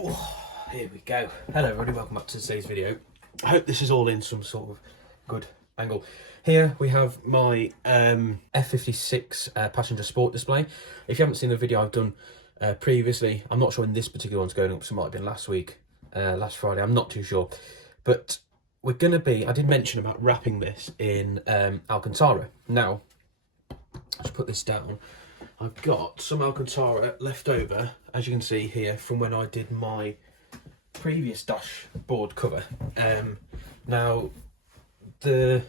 Oh, here we go. Hello everybody, welcome back to today's video. I hope this is all in some sort of good angle. Here we have my F56 passenger sport display. If you haven't seen the video I've done previously, I'm not sure when this particular one's going up, so it might have been last week, last Friday, I'm not too sure. But we're going to be, I did mention about wrapping this in Alcantara. Now, let's put this down. I've got some Alcantara left over, as you can see here, from when I did my previous dashboard cover. Now, that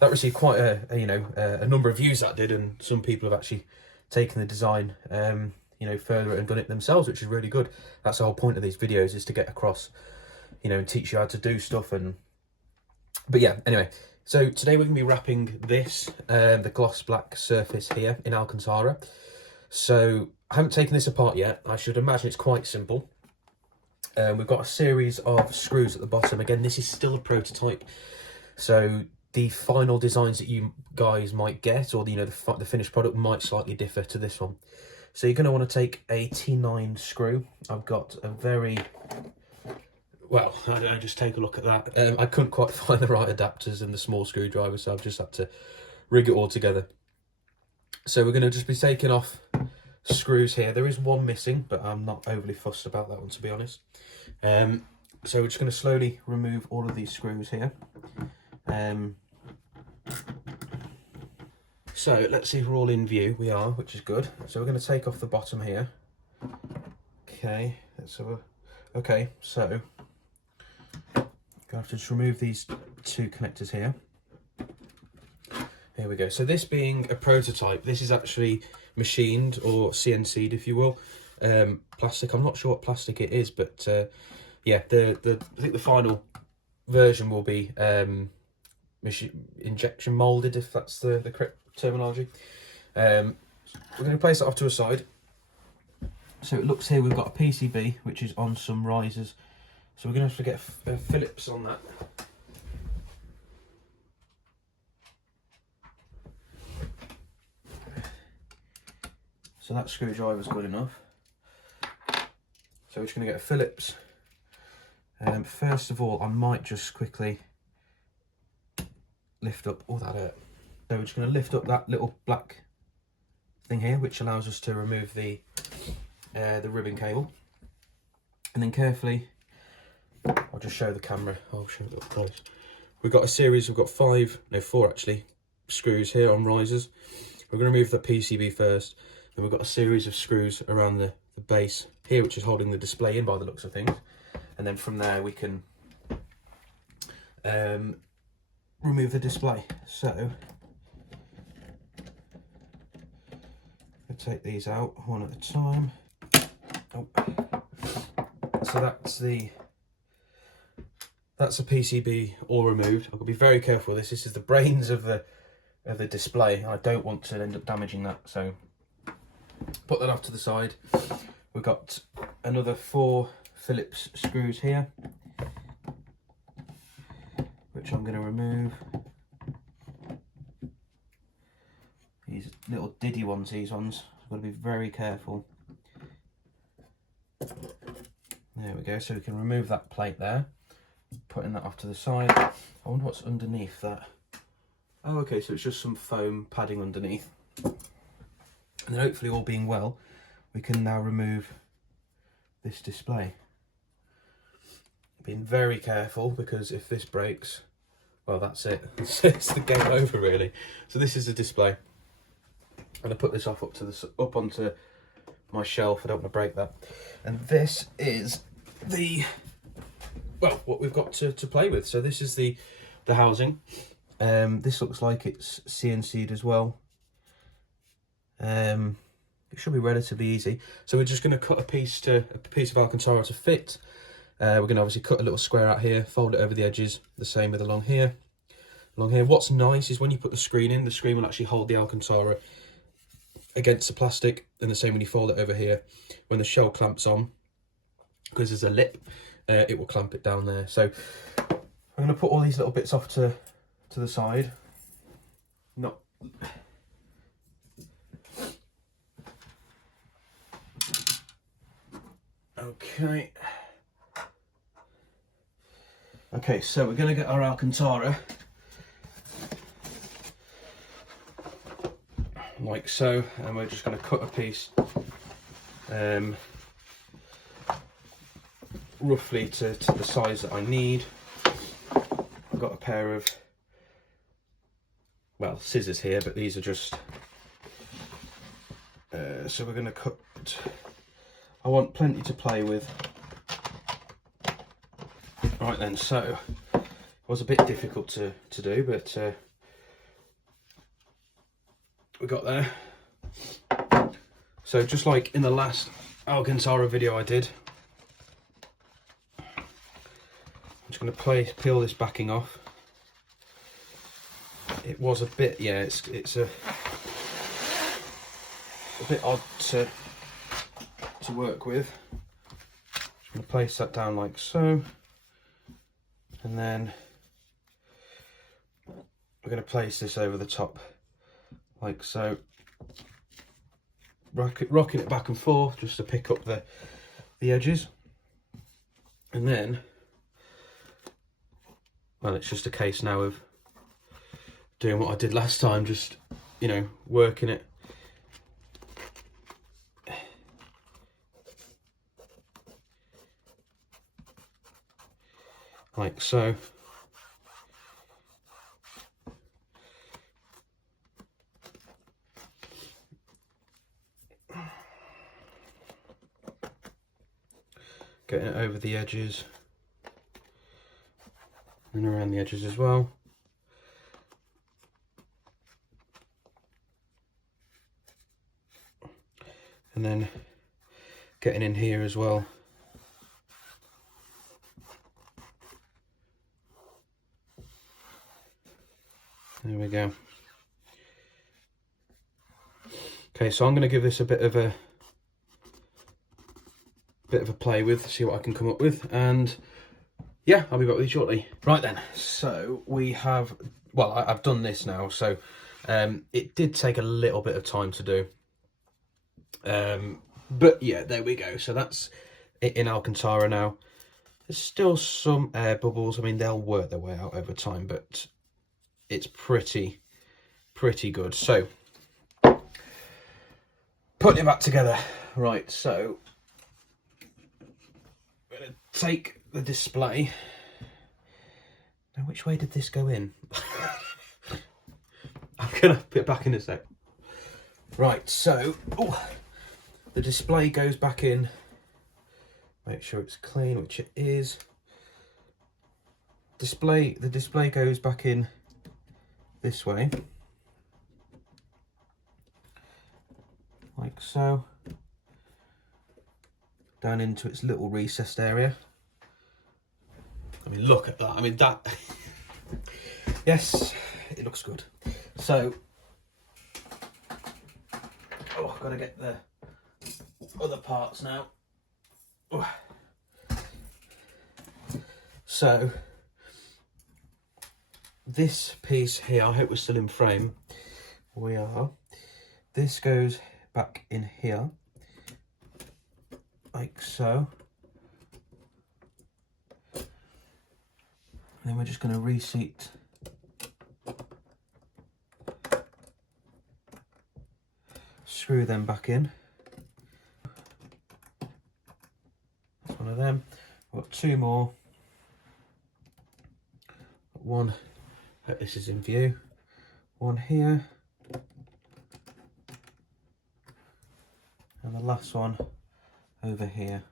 received quite a number of views that did, and some people have actually taken the design further and done it themselves, which is really good. That's the whole point of these videos, is to get across, and teach you how to do stuff. But yeah, anyway. So today we're going to be wrapping this, the gloss black surface here in Alcantara. So I haven't taken this apart yet. I should imagine it's quite simple. We've got a series of screws at the bottom. Again, this is still a prototype. So the final designs that you guys might get, or the finished product, might slightly differ to this one. So you're going to want to take a T9 screw. I've got a very... Well, I don't know, just take a look at that. I couldn't quite find the right adapters and the small screwdriver, so I've just had to rig it all together. So we're going to just be taking off screws here. There is one missing, but I'm not overly fussed about that one, to be honest. So we're just going to slowly remove all of these screws here. So let's see if we're all in view. We are, which is good. So we're going to take off the bottom here. Okay, let's have a... Okay, so... I have to just remove these two connectors here. Here we go. So this being a prototype, this is actually machined or CNC'd, if you will. Plastic. I'm not sure what plastic it is, but yeah, I think the final version will be injection molded, if that's the correct terminology. We're going to place that off to a side. So it looks here we've got a PCB which is on some risers. So we're going to have to get Phillips on that. So that screwdriver is good enough. So we're just going to get a Phillips. First of all, I might just quickly lift up all that out. So we're just going to lift up that little black thing here, which allows us to remove the ribbon cable. And then carefully, I'll just show the camera, I'll show it up close. We've got a series, we've got four actually, screws here on risers. We're going to remove the PCB first, then we've got a series of screws around the base here, which is holding the display in by the looks of things. And then from there we can remove the display. So, I'll take these out one at a time. Oh. So that's a PCB all removed. I've got to be very careful with this. This is the brains of the display. I don't want to end up damaging that, so put that off to the side. We've got another 4 Phillips screws here, which I'm going to remove. These little diddy ones, these ones. I've got to be very careful. There we go, so we can remove that plate there. Putting that off to the side. I wonder what's underneath that. Oh, okay, so it's just some foam padding underneath. And then hopefully, all being well, we can now remove this display. Being very careful, because if this breaks, well, that's it. It's the game over, really. So this is the display. I'm going to put this up onto my shelf. I don't want to break that. And this is what we've got to play with. So this is the housing. This looks like it's CNC'd as well. It should be relatively easy. So we're just going to cut a piece of Alcantara to fit. We're going to obviously cut a little square out here, fold it over the edges. The same with along here. What's nice is when you put the screen in, the screen will actually hold the Alcantara against the plastic, and the same when you fold it over here. When the shell clamps on, because there's a lip, it will clamp it down there. So I'm going to put all these little bits off to the side. Okay. Okay, so we're going to get our Alcantara like so, and we're just going to cut a piece roughly to the size that I need. I've got a pair of, well, scissors here, but these are just, so we're going to cut, I want plenty to play with. Right then, so it was a bit difficult to do, but we got there. So just like in the last Alcantara video I did, I'm just going to peel this backing off. It was a bit, yeah, it's a bit odd to work with. Just going to place that down like so, and then we're going to place this over the top like so, rocking it back and forth just to pick up the edges, and then, well, it's just a case now of doing what I did last time, just, you know, working it like so. Getting it over the edges and around the edges as well. And then getting in here as well. There we go. Okay, so I'm going to give this a bit of a play with, see what I can come up with, and yeah, I'll be back with you shortly. Right then, so we have, well, I've done this now, so it did take a little bit of time to do, but yeah, there we go. So that's it in Alcantara now. There's still some air bubbles. I mean, they'll work their way out over time, but it's pretty good. So putting it back together. Right, so I'm going to take the display. Now, which way did this go in? I'm going to put it back in a sec. Right, so the display goes back in. Make sure it's clean, which it is. The display goes back in this way, like so, down into its little recessed area. I mean, look at that. I mean, that, yes, it looks good. So, I've got to get the other parts now. So, this piece here, I hope we're still in frame. We are. This goes back in here, like so. And then we're just going to reseat screw them back in. That's one of them. I've got two more. One, this is in view. One here. And the last one over here.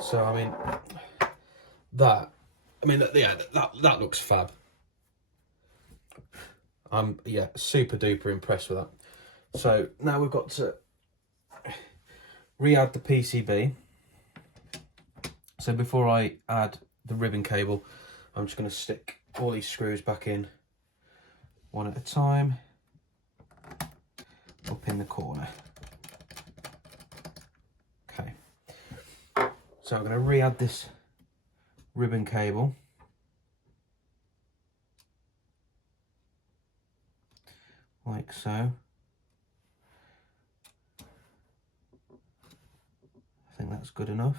So I mean, yeah, that looks fab. I'm, yeah, super duper impressed with that. So now we've got to re-add the PCB. So before I add the ribbon cable, I'm just going to stick all these screws back in one at a time, up in the corner. Okay, so I'm going to re-add this ribbon cable. like so. I think that's good enough.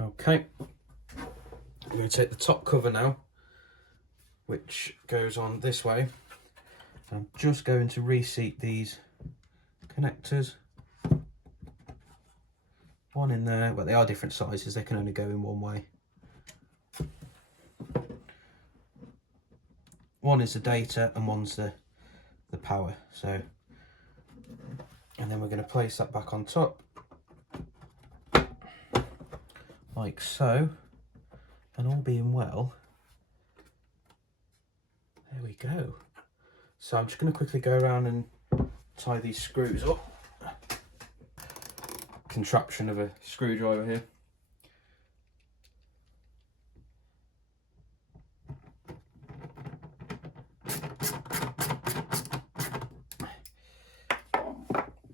Okay, I'm going to take the top cover now, which goes on this way. I'm just going to reseat these connectors. One in there, but they are different sizes, they can only go in one way. One is the data and one's the power. So, and then we're going to place that back on top, like so, and all being well, there we go. So I'm just going to quickly go around and tie these screws up. Contraption of a screwdriver here.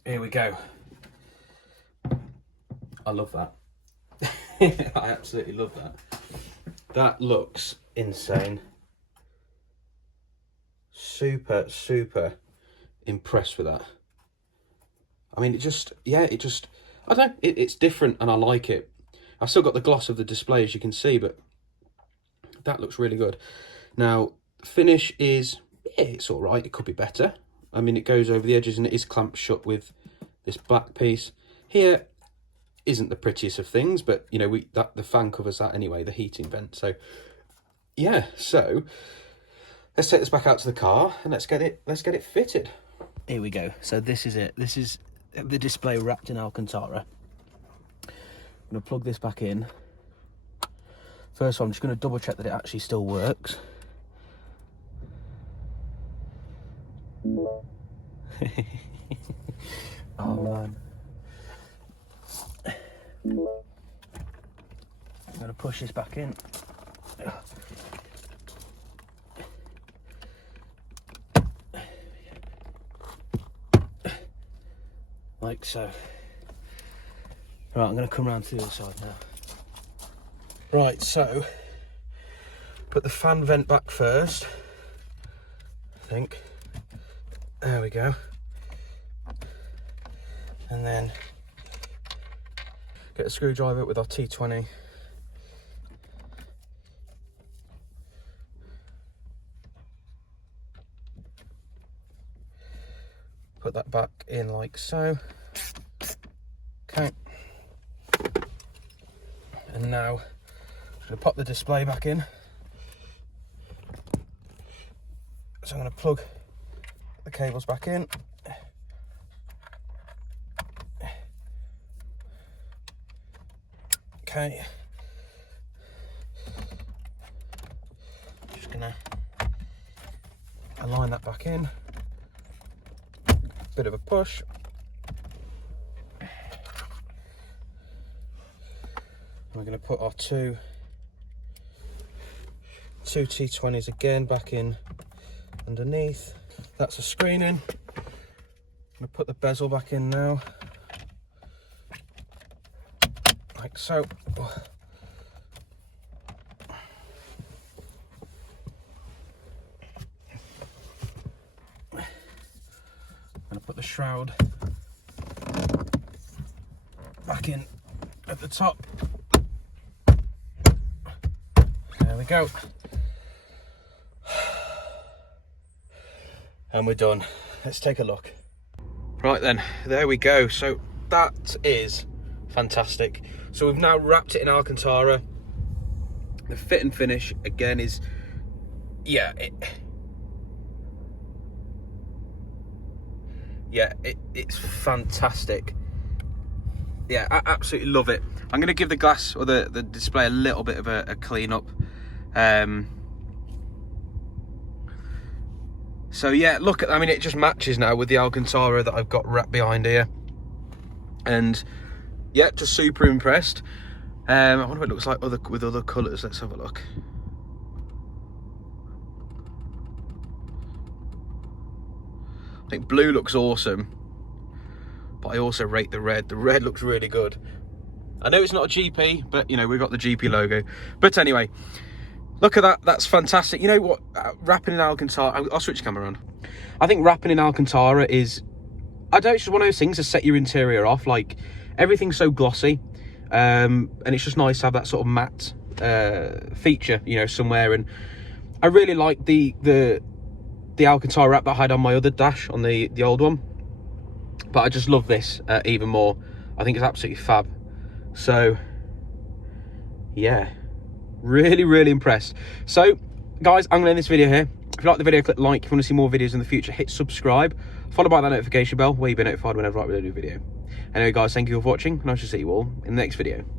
Here we go. I love that. I absolutely love that. That looks insane. Super impressed with that. I mean, I don't know, it's different and I like it. I've still got the gloss of the display, as you can see, but that looks really good. Now, finish is, yeah, it's all right. It could be better. I mean, it goes over the edges and it is clamped shut with this black piece. Here isn't the prettiest of things, but you know, the fan covers that anyway, the heating vent. So yeah, so let's take this back out to the car and let's get it fitted. Here we go. So this is it. This is the display wrapped in Alcantara. I'm going to plug this back in. First of all, I'm just going to double check that it actually still works. Oh man. I'm going to push this back in. Like so. Right, I'm going to come around to the other side now. Right, so put the fan vent back first, I think. There we go. And then get a screwdriver with our T20. Put that back in like so. Okay. And now I'm going to pop the display back in. So I'm going to plug the cables back in. Okay. Just going to align that back in. Bit of a push. We're going to put our two T20s again back in underneath. That's a screening. I'm going to put the bezel back in now, like so. I'm going to put the shroud back in at the top. There we go. And we're done. Let's take a look. Right then, there we go. So that is fantastic. So we've now wrapped it in Alcantara. The fit and finish again is, yeah, it's fantastic. Yeah, I absolutely love it. I'm going to give the glass or the display a little bit of a clean up. So yeah, look at, I mean, it just matches now with the Alcantara that I've got wrapped behind here. And yeah, just super impressed. I wonder what it looks like with other colours. Let's have a look. I think blue looks awesome, but I also rate the red. The red looks really good. I know it's not a GP, but you know, we've got the GP logo. But anyway, look at that. That's fantastic. You know what? Wrapping in Alcantara, I'll switch the camera on. I think wrapping in Alcantara is, I don't know, it's just one of those things to set your interior off. Like, everything's so glossy, and it's just nice to have that sort of matte feature, you know, somewhere. And I really like the Alcantara wrap that I had on my other dash, on the old one, but I just love this even more. I think it's absolutely fab. So yeah, really impressed. So guys, I'm gonna end this video here. If you like the video, click like. If you want to see more videos in the future, hit subscribe, followed by that notification bell where you'll be notified whenever I upload a new video. Anyway guys, thank you for watching, and I shall see you all in the next video.